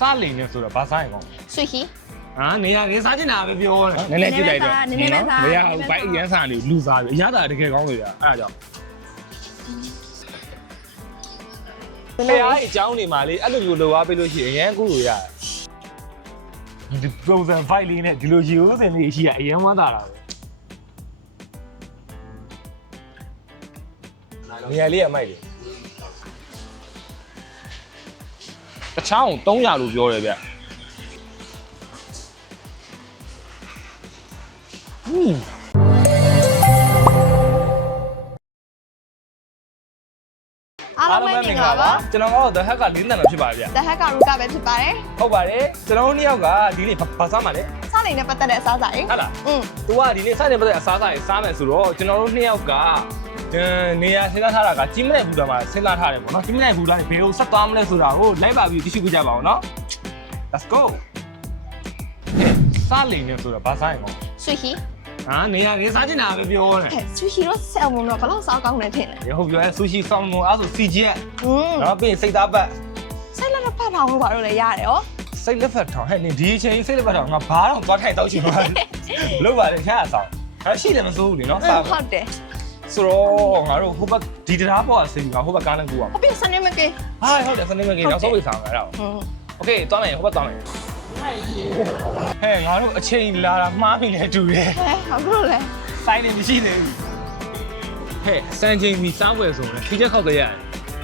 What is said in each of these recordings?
စားလိန်နေဆိုတော့ဘာစားရင်ကောင်းဆွေခီ ဟာနေရနေစားချင်တာပဲပြောတယ်နည်းနည်းကြည့်လိုက်တော့နည်းနည်းပဲစားမရနည်းနည်းပဲဘူးစား ဘိုက်အရန်စားနေလူစားပြီအရသာတကယ်ကောင်းလို့ရအဲ့ဒါကြောင့်ဖះအကြောင်းနေမှာလေအဲ့လိုမျိုးလိုအားပေးလို့ရှိရင်အရန်ကူလို့ရတယ်ဒီ frozen fight လေးနဲ့ဒီလိုရီရိုးစင်လေးရှိရအရန်ဝမ်းသာတာပဲနေရာလေးအမိုက် တယ်တချောင်း300လို့ပြောတယ်ဗျဟင်းအားလုံးပဲမင်္ဂလာပါကျွန်တော်ကတော့ The Hack ကလင်းတန်မှာဖြစ်ပါတယ်ဗျ The Hack ကရူကပဲဖြစ်ပါတယ်ဟုတ်ပါတယ်ကျွန်တော်တို့နှစ်ယောက်ကဒီနေ့ဘာစားမှာလဲစနေနဲ့ပတ်သက်တဲ့အစားအစာတွေဟုတ်လားอืมသူကဒီနေ့စတဲ့ပတ်သက်အစားအစာတွေစားမယ်ဆိုတော့ကျွန်တော်တို့နှစ်ယောက်ကအဲ နေရာစဉ်းစားထားတာကကြီးမတဲ့ဘူတာမှာစဉ်းစားထားတယ်ပေါ့နော်ကြီးမတဲ့ဘူတာတွေဘယ်ကိုဆက်သွားမလဲဆိုတာကိုလိုက်ပါပြီးကြည့်ရှုကြပါဦးနော် Let's go ဟဲ့စားလိန်နေဆိုတော့ဘာစားရင်ကောင်းဆွေခီဟာနေရာနေစားချင်တာပဲပြောတယ်ဟဲ့ဆွေခီတော့ဆယ်မွန်တော့ဘယ်လောက်စားကောင်းနေထင်လဲရဟုတ်ပြောရဲဆူရှီဆောင်းမအဲ့ဆို CG ကอืมနော်ပြီးရင်စိတ်သားပတ်ဆက်လက်ဖတ်ထောင်လို့ပါတော့လေရတယ်ရောစိတ်လက်ဖက်ထောင်ဟဲ့နေဒီအချိန်စိတ်လက်ဖက်ထောင်ငါဘာတော့သွားထိုင်တော့ချင်ပါလို့ပါတယ်ခါဆောင်အဲ့ရှိလည်းမစိုးဘူးလေနော်စားဟုတ်တယ် ဆိုတော့ငါတို့ဟိုဘက်ဒီတရားပေါ်အစိမ်းကဟိုဘက်ကားနဲ့ကူအောင် ဟုတ်ပြီစနေမကေ ဟာဟုတ်တယ်စနေမကင်းနောက်ဆုံးဝေးဆောင်လာတော့ อืม โอเคသွားမယ်ဟိုဘက်သွားမယ်ဟဲ့ငါတို့အချိန်လာတာမှားပြီလေတူတယ် ဟဲ့ဟုတ်လို့လေ စိုင်းနေမရှိသေးဘူးဟဲ့စံချိန်ပြီးစားဝယ်ဆိုရင်ခီးချက်ခောက်ကြရတယ်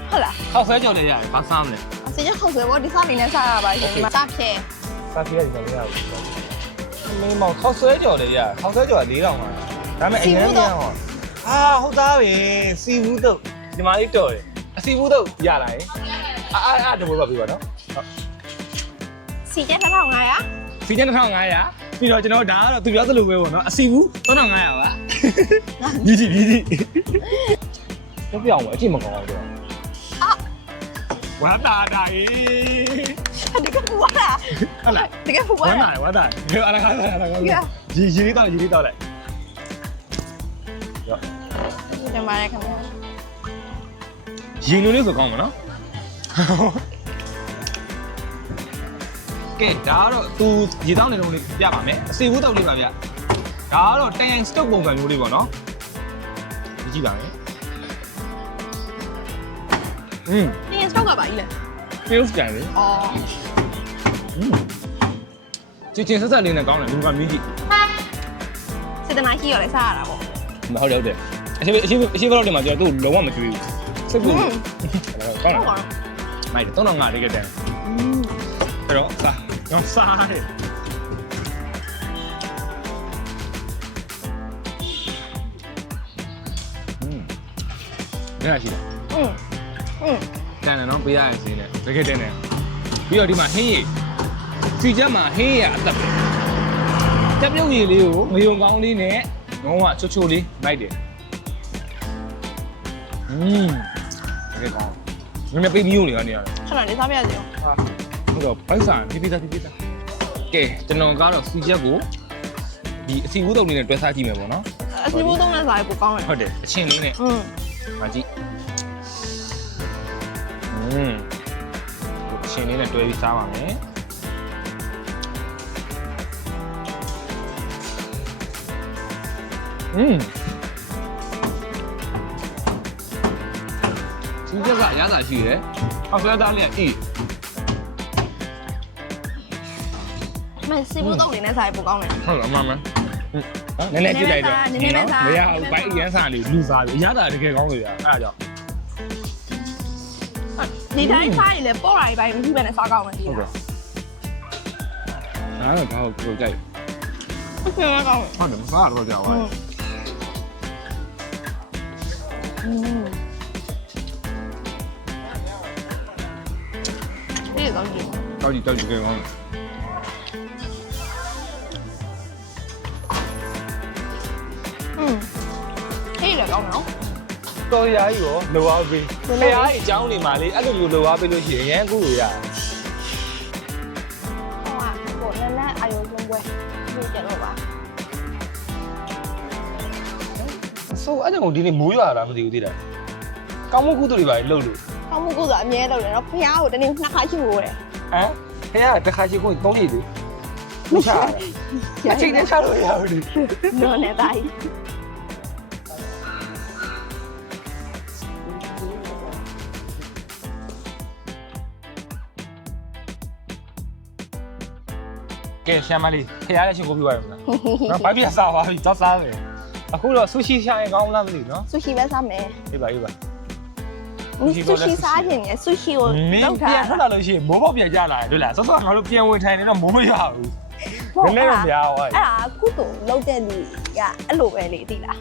ဟုတ်လား ခောက်ဆွဲကြော်လည်းရတယ်ဘာစားမလဲ အစီရခေါက်ဆွဲဘောဒီစနေနဲ့စားရပါရှင်ဒီမှာစားဖြဲ စားပြရတယ်မရဘူးမင်းမောင်ခောက်ဆွဲကြော်လည်းရတယ်ခောက်ဆွဲကြော်က4000ပါဒါပေမဲ့အရင်ကအာ ဟုတ်သားပဲစီဘူးတော့ဒီမှာလေးတော်တယ်အစီဘူးတော့ရလာရင်အာအာတဘိုးပါပြီပါနော်စီကျက်1500စီကျန်2500ပြီးတော့ကျွန်တော်ဒါကတော့သူပြောသလိုပဲပေါ့နော်အစီဘူး3500ပါမြည်ကြည့်မြည်ကြည့်ပြောပြအောင်ပါအကြည့်မကောင်းအောင်ပြောအာဝါတာတာရေဒီကပူဝါလားဟုတ်လားဒီကပူဝါဝမ်းလားတာဝမ်းတာရေအလားခါအလားခါရရီရီလေးတော့ရီလေးတော့လိုက် ဒီမှာလည်းခင်ဗျာရီလိုလေးဆိုကောင်းမှာနော်ကဲဒါကတော့သူရေတောင်းနေလုံးလေးပြပါမယ်အစီဘူးတောက်လေးပါဗျဒါကတော့တန်ရင်စတုတ်ပုံစံမျိုးလေးပေါ့နော်ကြည့်ပါမယ်อืมနင်စတော့ကပါကြီးလေ feels ကြတယ်လေအော်ချစ်ချင်းဆက်ဆက်လေးနဲ့ကောင်းတယ်လူကမြည်ကြည့်စေတနာရှိရလဲစားရတာပေါ့မဟုတ်တယ်ဟုတ်တယ် အရှိအရှိအရှိဘလောက်တင်မှာကျတော့သူ့လုံးဝမကျွေးဘူးစိတ်ကူကောင်း ဟုတ် တယ် ပါ မိုက်တော့ငါလေးကတည်းအဲ့တော့စားတော့စားတယ်อืมဒါရှိတယ် อืมอืม တန်တယ်နော်ပေးရရင်စင်းတယ်တကယ်တင်တယ်ပြီးတော့ဒီမှာဟင်းရည်စီချက်မှာဟင်းရည်အသက်ပဲတက်ပြုတ်ရည်လေးကိုငရုံကောင်းလေးနဲ့လုံးဝချိုချိုလေးလိုက်တယ် อืมတကယ်ကောင်းနည်းနည်းပေးမျိုးနေရနေရတယ် ခဏလေးစားပြရစီ ဟာဟုတ်တော့ပိုက်ဆံပြပြသားပြပြသားကဲကျွန်တော်ကတော့စီချက်ကိုဒီအစီဘူးတုံလေးနဲ့တွဲစားကြည့်မယ်ပေါ့နော် အစီဘူးသုံးနဲ့စားရပိုကောင်းတယ် ဟုတ်တယ်အချင်းလေးနဲ့ อืม မကြည့်อืมအချင်းလေးနဲ့တွဲပြီးစားပါမယ်อืม ဒီကကအရသာရှိတယ်အောက်ဆွဲသားလေးကအေးမစီဘူးတော့နေနဲ့စားရပိုကောင်းတယ်ဟုတ်လားအမှန်ပဲဟမ်နည်းနည်းကြည့်လိုက်တော့နည်းနည်းပဲစားမရဘူးဘိုက်ရန်စားနေလူစားပြီးအရသာတကယ်ကောင်းလေအဲ့ဒါကြောင့်ဒီတိုင်းစားရင်လည်းပေါ်လာပြီးမရှိဘဲနဲ့စားကောင်းမယ်ဒီဟုတ်ကဲ့နားမပေါ့ကိုကြိုက်ဟုတ်ကောင်းဟုတ်တယ်မစားတော့ကြောက်ပါဘူးอืม ဒီတော့ဒီတောက်ကြည့်တောက်ကြည့်ကြကောင်းอืมဟေးလေကောင်းနော် တော်ရာကြီးရောလောအားပေးလောဖအားရားကြီးအကြောင်းနေမှာလေအဲ့လိုမျိုးလောအားပေးလို့ရှိရင်အရန်ကူလို့ရတယ် ဟိုကကိုနန်းနန်းအာယုံဆုံးပွဲဒီကျတော့ပါဆိုအဲ့ကြောင့်ဒီနေ့မိုးရွာတာမသိဘူးသိတယ်ကောင်းမှုကုသိုလ်တွေပါလေလှုပ်လို့ကော င်းမှုကုသိုလ်အမြဲလုပ်တယ်နော်ဖះကိုတနေ့နှစ်ခါရှိဖို့တဲ့ဟမ်ဖခဲရတစ်ခါချင်းကိုသုံးရည်လေမချအချိန်နဲ့ချလို့ရဘူးလေနော်နဲ့သားကြီးကဲရှမ်းမလေးခဲရတဲ့ချင်းကိုပြီးသွားရမလားနော်ဘာဖြစ်စားပါပြီတော့စားမယ်အခုတော့ဆူရှီရှာရင်ကောင်းလားမသိဘူးနော်ဆူရှီပဲစားမယ်အေးပါအေးပါ 你苏西啥钱呢？苏西我 မင်း 弄 ပြန် 它 ထွက်。လာလို့ရှိရင်မိုးပေါက်ပြန်ကြလာတယ်တွေ့လားစောစောငါတို့ပြန်ဝင်ထိုင်နေတော့မိုးမရဘူးနည်းနည်းတော့များသွားပြီ အဲ့ဒါကုတုလောက်တဲ့လူကအဲ့လိုပဲလေသိလား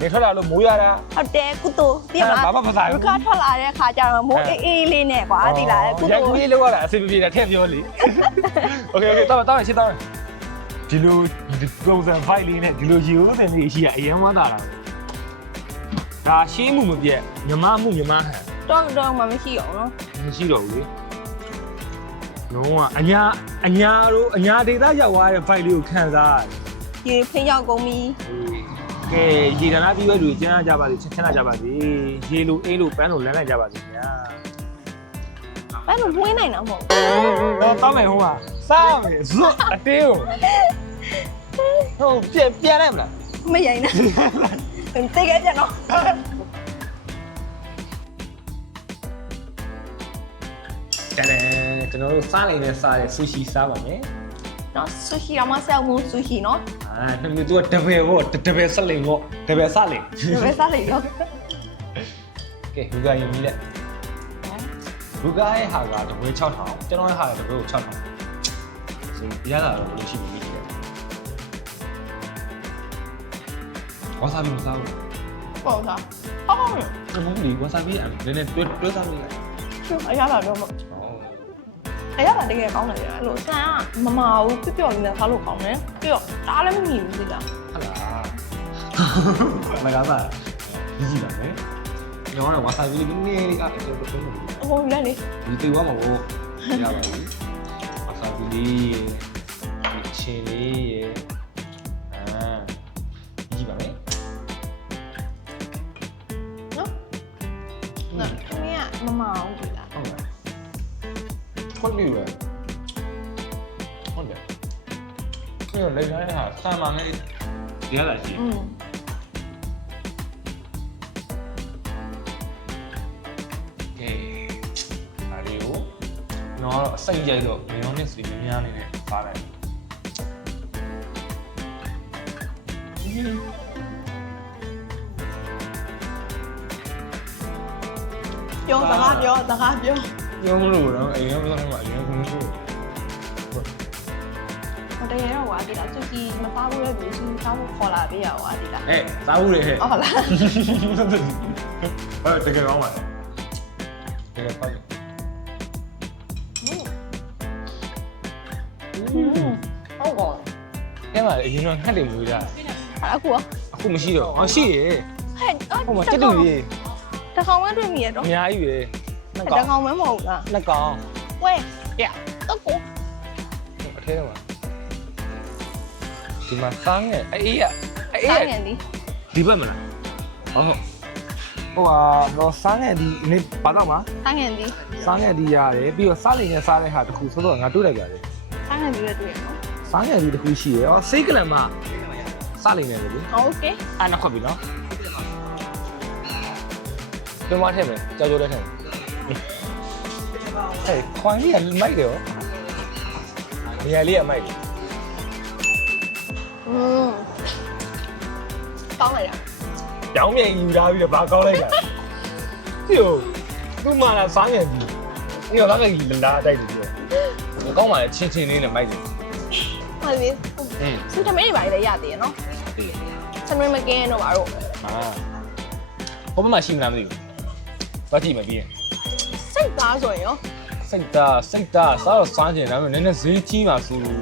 နေထွက်လာလို့မိုးရတာ ဟုတ်တယ်ကုတုသိမလား ဘာမှမဆိုင်ဘူး ကထွက်လာတဲ့ခါကျတော့မိုးအေးအေးလေးနဲ့ကွာသိလားကု ရို တု က်ကူးလေးလောက်ရတာအစီအပြေတာထည့်ပြောလေโอเคโอเคတော့တော့ရှင်းတော့ဒီလိုပုံစံဖိုက်လေးနဲ့ဒီလိုရေဦးတဲ့နေရှိရအရင်ဝမ်းတာလား ဒါရှင်းမှုမပြတ်မြမမှုမြမဟန်တော့တော့မှမရှိအောင်နော်မရှိတော့ဘူးလေလုံးဝအညာအညာတို့အညာဒေတာရောက်သွားတဲ့ဖိုက်လေးကိုခံစားရတယ်ရေဖိရောက်ကုန်ပြီကဲရေဒနာပြီးပဲလူကျန်းကြပါစေချမ်းသာကြပါစေရေလိုအေးလိုပန်းလိုလမ်းလိုက်ကြပါစေခင်ဗျာအဲ့လိုဝင်းနိုင်တာမဟုတ်တော့တောင်းမယ်ဟိုကစားမယ်ဇွတ်အတေးကိုဟုတ်ပြန်ပြန်လိုက်မလားမရိုင်နဲ့ တိတ်ခဲ့ပြန်တော့တန်တယ်ကျွန်တော်တို့စားနိုင်တဲ့စားတဲ့ဆူရှီစားပါမယ်နော်ဆူရှီတော့မဆောက်မှုဆူရှီနော်အာနှစ်မျိုးသူကတပယ်ပေါ့တပယ်ဆက်လိမ်ပေါ့တပယ်စားလိမ်ဒါပဲစားလိုက်ရောကဲဘူဂါယူမိလက်ဘူဂါရဲ့ဟာကတပွဲ6000ကျွန်တော်ရဲ့ဟာကတပွဲ6000ဆိုရတာတော့ဘယ်လိုရှိပြီလဲ ဝါဆာဘီမစားဘူးပေါ့သားဟုတ်ဟုတ်ကျွန်တော်ဒီဝါဆာဘီအနည်းနည်းတွဲတွဲစားလို့ရတယ်အရသာတော့မအရသာတကယ်ကောင်းတယ်အဲ့လိုဆန်ကမမဘူးပြပြော့လေးနဲ့စားလို့ကောင်းတယ်ပြီးတော့တားလည်းမမြင်ဘူးသိလားဟုတ်လားမကားပါဒီကြည့်ပါမယ်ညောင်းတော့ဝါဆာဘီလေးနည်းနည်းလေးအဲ့လိုတွဲလို့အကုန်လည်းလေဒီတေဝါမှာဘောရပါပြီဝါဆာဘီလေးဒီချင်းလေးရ ဟုတ်ပြီပဲဟုတ်တယ်ဒီလိုလိုက်တိုင်းဟာဆာမန်လေးရလာရှိอืมကဲဒါလေးကိုတော့အစိမ့်ရိုက်တော့မယောနစ်စီများများလေးနဲ့ပါလိုက်ပြောစကားပြောစကားပြော ပြောမလို့တော့အရင်ကပြောမှာအရင်ကပြောဟိုတကယ်တော့ကွာသိလားသူကြီးမစားဘူးလေသူစီစားဖို့ခေါ်လာပေးရကွာသိလားအဲစားဦးလေဟဲ့ဟုတ်လားဘာတကယ်ကောင်းပါလဲတကယ်ကောင်းတယ်ဟုတ်ကောအဲမှာအရင်ကငှက်တယ်မူကြအခုရောအခုမရှိတော့အော်ရှိရဟဲ့ဟိုမှာတက်တူကြီးတကောင်ဝဲတွေ့မိရတော့အများကြီးပဲ နှစ် တ ကောင် ကောင်မဲမဟုတ်လား နှစ်ကောင် ဝဲပြတော့ကို အထဲမှာဒီမှာစားငယ်အေးရအေး စား ရ ငန်ဒီ ဒီဘက်မလားဟုတ်ဟိုဟာတော့စားငယ်ဒီနေပါတော့မှာ စားငန်ဒီ စားငယ်ဒီရတယ်ပြီးတော့စားလိမ်နဲ့စားတဲ့ဟာတစ်ခုဆိုတော့ငါတွေ့လိုက်ရတယ် စားငန်ဒီပဲတွေ့ရနော် စားငယ်ဒီတစ်ခုရှိရအော်စိတ်ကလန်မှာစားလိမ်နဲ့လေ โอเค အဲ့နောက်ခွက်ပြီနော်ပြန်မထည့်မယ်ကြောက်ကြောက်လေးထည့် ဟဲ့ခွန်ကြီးကမိုက်တယ်ရောနေရာလေးကမိုက်တယ် อืมကောင်းလိုက်တာ ပြောင်းပြန်ယူထားပြီးတော့ဘာကောင်းလိုက်တာဒီကိုသူ့မှာလာစားငယ်ကြီးဒီတော့လည်းကြီးလာတိုက်တယ်ပြောကောင်းပါလေချင်းချင်းလေးနဲ့မိုက်တယ် ဟုတ်ပြီ อืม သူတမင်းတွေပါလေရသေးရနော်စနွေးမကင်းတော့ပါတော့ အာဟိုဘက်မှာရှိမလားမသိဘူးသွားကြည့်မယ်ပြီးရင် စိတ်သားဆိုရင်ရောစိတ်သားစိတ်သားစားတော့စားကျင်ဒါပေမဲ့နည်းနည်းဈေးကြီးပါဆိုလို့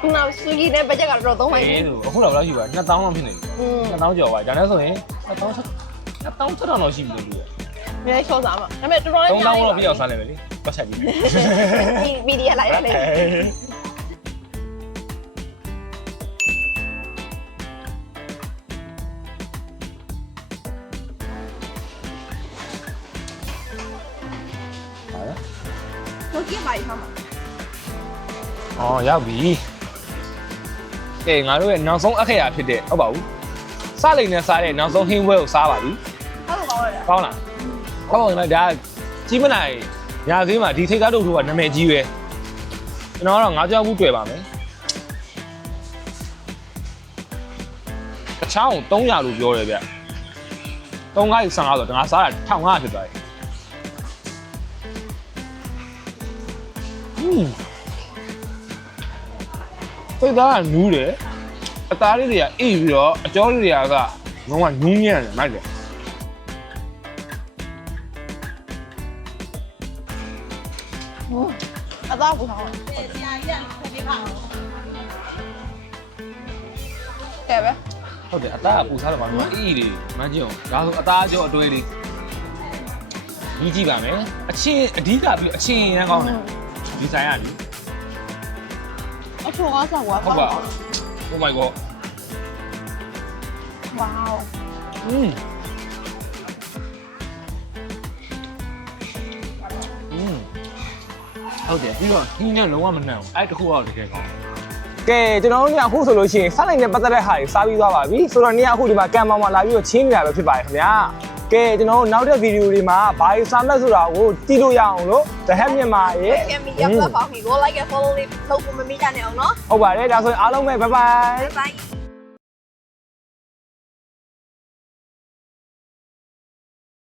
ခုနဆူကြီးနဲ့ဘတ်ဂျက်ကတော့သုံးလိုက်ပြီအေးလို့အခုတော့ဘယ်လောက်ရှိပါလဲ2000လောက်ဖြစ်နေပြီอืม2000ကျော်ပါဒါနဲ့ဆိုရင်2000 2000 7000လောက်ရှိပြီလို့ပြောမြေချောစားမှာဒါပေမဲ့တော်တော်3000များလောက်ပြအောင်စားလိုက်မယ်လေပတ်ချက်ပြီးဒီဗီဒီယိုလိုက်လေ ဟာတို့ကြည့်ပါရမှာอ๋อရောက်ပြီကဲငါတို့ရဲ့နောက်ဆုံးအခက်အရာဖြစ်တဲ့ဟုတ်ပါဘူးစလိန်နဲ့စားတဲ့နောက်ဆုံးဟင်းပွဲကိုစားပါပြီဟုတ်ကောင်းရတယ်ကောင်းလားဟုတ်ပါဘူးဒါကြီးမနိုင်ညာသေးမှာဒီထိတ်ကားတို့တို့ကနာမည်ကြီးပဲကျွန်တော်ကတော့ငါးကြောက်ဘူးတွေ့ပါမယ်အချောင်း300လို့ပြောတယ်ဗျ3ကားကြီး15ဆိုတော့ငါစားတာ1500ဖြစ်သွားတယ် ဟွန်းထိတ်ကားကနူးတယ်အသားလေးတွေကအေးပြီးတော့အကြောလေးတွေကလုံးဝနူးညံ့တယ်မိုက်တယ်ဟုတ်အသားကိုထောင်းတယ်ဆရာကြီးကပြပါအောင်ကဲပဲဟုတ်တယ်အသားကပူစားတယ်မှာအေးလေမန်းကြည့်အောင်ဒါဆိုအသားကြောအတွဲလေးကြီးကြည့်ပါမယ်အချင်းအဓိကပြီးအချင်းရမ်းကောင်းတယ် ဒီဆိုင်ရပြီ အချိုကားစားကွာ ဟုတ်ပါ Oh my god ဝေါ อืมอืมဟုတ်တယ်ပြီးတော့ဟင်းနဲ့လုံးဝမနှံ့ဘူးအဲ့တခုတော့တကယ်ကောင်းကဲကျွန်တော်တို့ညအခုဆိုလို့ရှိရင်စားလိုက်တဲ့ပတ်သက်တဲ့ဟာတွေစားပြီးသွားပါပြီဆိုတော့ညအခုဒီမှာကံမောင်မှာလာပြီးတော့ချင်းနေတာပဲဖြစ်ပါတယ်ခင်ဗျာ ကဲကျွန်တော်တို့နောက်တဲ့ဗီဒီယိုတွေမှာဘာတွေစားမလဲဆိုတာကိုကြည့်လို့ရအောင်လို့ The Head မြန်မာရဲ့ကဲမီရပ်ဖက်ပေါင်းပြီးကို like and follow လေးလုပ်ဖို့မမေ့ကြနဲ့အောင်နော်ဟုတ်ပါတယ်ဒါဆိုရင်အားလုံးပဲ bye bye bye